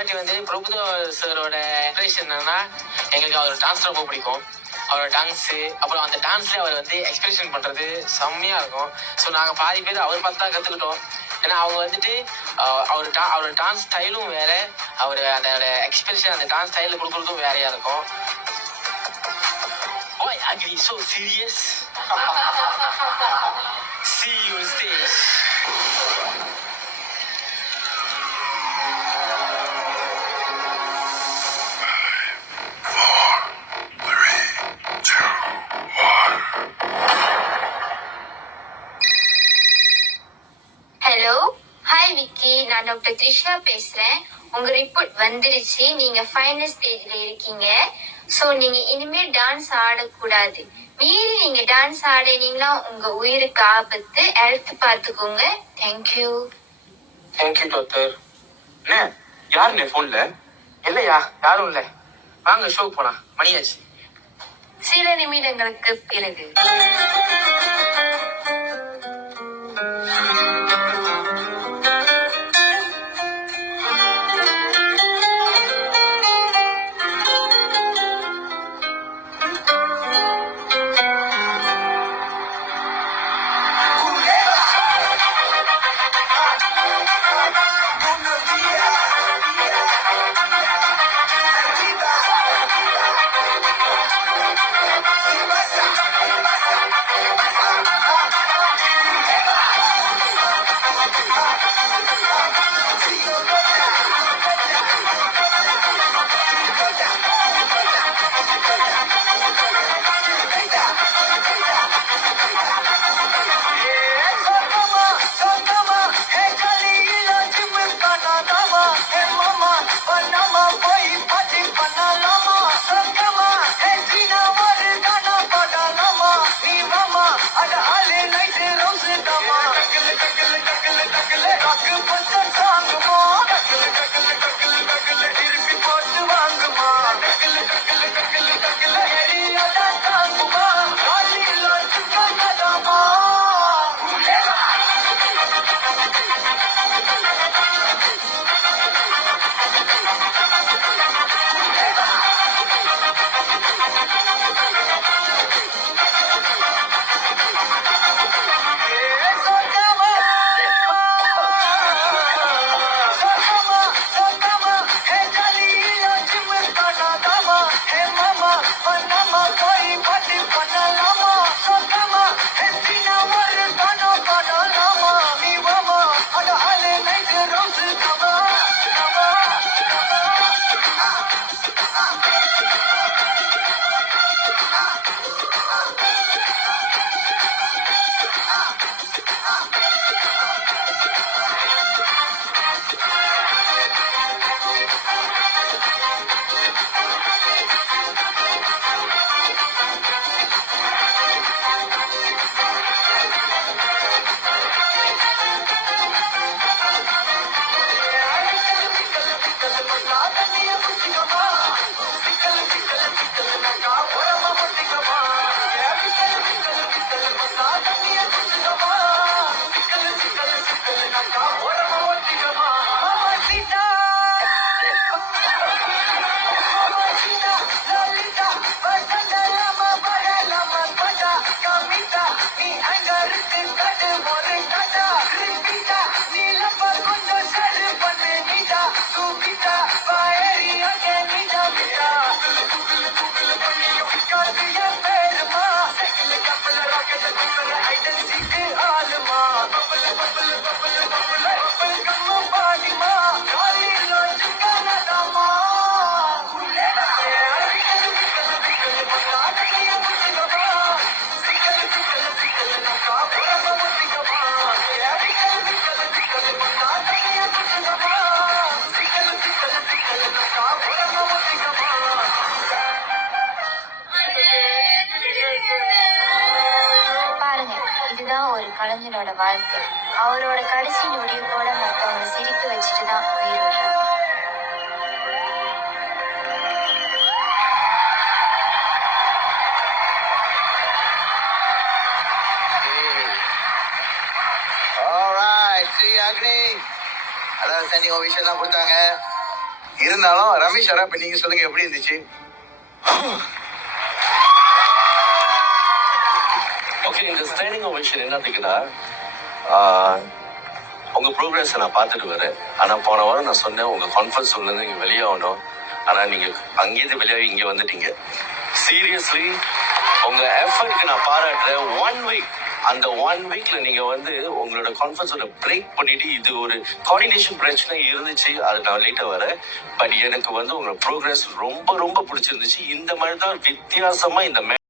வாட்டி வந்து பிரபுதேவா சாரோட எக்ஸ்பிரஷன் என்னன்னா, எங்களுக்கு அவர் டான்ஸ் ரொம்ப பிடிக்கும். அவரோட டான்ஸு, அப்புறம் அந்த டான்ஸ்லேயே அவர் வந்து எக்ஸ்பிரஷன் பண்ணுறது செம்மையாக இருக்கும். ஸோ நாங்கள் பாதி பேர் அவர் பார்த்து தான் கற்றுக்கிட்டோம். ஏன்னா அவங்க வந்துட்டு அவரோட டான்ஸ் ஸ்டைலும் வேறு, அவர் அதோட எக்ஸ்பிரஷன் அந்த டான்ஸ் ஸ்டைலில் கொடுக்குறதும் வேறையாக இருக்கும். Why ugly so serious? See you on stage. Hello, hi Vicky, நான் டாக்டர் த்ரிஷா பேசுறேன். உங்க ரிப்போர்ட் வந்துருச்சு. நீங்க ஃபைனல் ஸ்டேஜ்ல இருக்கீங்க. ஸோ நீங்க இனிமேல் டான்ஸ் ஆடக்கூடாது. மீறி நீங்க டான்ஸ் ஆடினீங்கன்னா உங்க உயிருக்கு ஆபத்து. ஹெல்த் பார்த்துக்கோங்க. தேங்க்யூ. Thank you doctor. என்ன யாருண்ணே ஃபோன்ல? இல்லையா, யாரும் இல்லை. வாங்க ஷோ போலாம், மணியாச்சு. சில நிமிடங்களுக்கு பிறகு இதுதான் ஒரு கலைஞனோட வாழ்க்கை. அவரோட கடைசி நொடியை கூட மற்றவங்க சிரிக்க வச்சுட்டு தான் உயிர் விடுறாங்க. அதான் சார் நீங்க விஷயம் தான் கொடுத்தாங்க. இருந்தாலும் ரமேஷ் வரா, இப்ப நீங்க சொல்லுங்க எப்படி இருந்துச்சு? ஓகே, இந்த ஸ்டாண்டிங் ஓவேஷன் என்னத்துக்குன்னா, உங்க ப்ரோக்ரஸை நான் பார்த்துட்டு வரேன். ஆனா போன வாரம் நான் சொன்னேன் உங்க கான்ஃபரன்ஸ் இருந்து நீங்க வெளியாகணும். ஆனா நீங்க அங்கேயிருந்து வெளியாகி இங்க வந்துட்டீங்க. சீரியஸ்லி உங்க எஃபர்ட்க்கு நான் பாராட்டுறேன். 1 வீக், அந்த 1 வீக்ல நீங்க வந்து உங்களோட கான்ஃபரன்ஸோட பிரேக் பண்ணிட்டு, இது ஒரு கோஆர்டினேஷன் பிரச்சனை இருந்துச்சு, அது நான் லேட்டா வரேன். பட் எனக்கு வந்து உங்க ப்ரோக்ரஸ் ரொம்ப ரொம்ப பிடிச்சிருந்துச்சு. இந்த மாதிரி தான் வித்தியாசமா இந்த